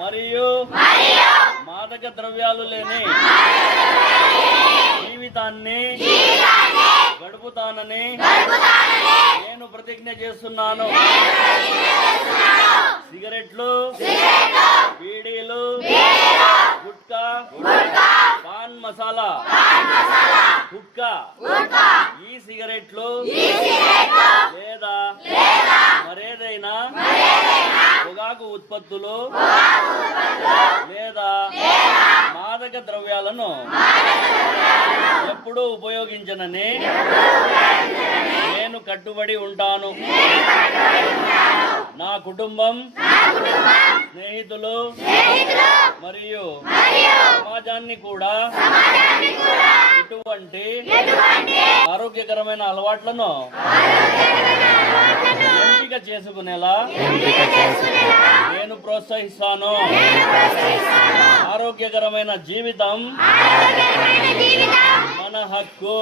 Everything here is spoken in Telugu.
మరియు మాదక ద్రవ్యాలు లేని జీవితాన్ని గడుపుతానని నేను ప్రతిజ్ఞ చేస్తున్నాను. సిగరెట్లు, బీడీలు, గుట్కా, పాన్ మసాలా, హుక్కా, ఈ సిగరెట్లు లేదా మరేదైనా పొగాకు ఉత్పత్తులు లేదా మాదక ద్రవ్యాలను ఎప్పుడూ ఉపయోగించనని నేను కట్టుబడి ఉంటాను. నా కుటుంబం, స్నేహితులు మరియు సమాజాన్ని కూడా ఇటువంటి ఆరోగ్యకరమైన అలవాట్లను ఎంపిక చేసుకునేలా నేను ప్రోత్సహిస్తాను. ఆరోగ్యకరమైన జీవితం మన హక్కు.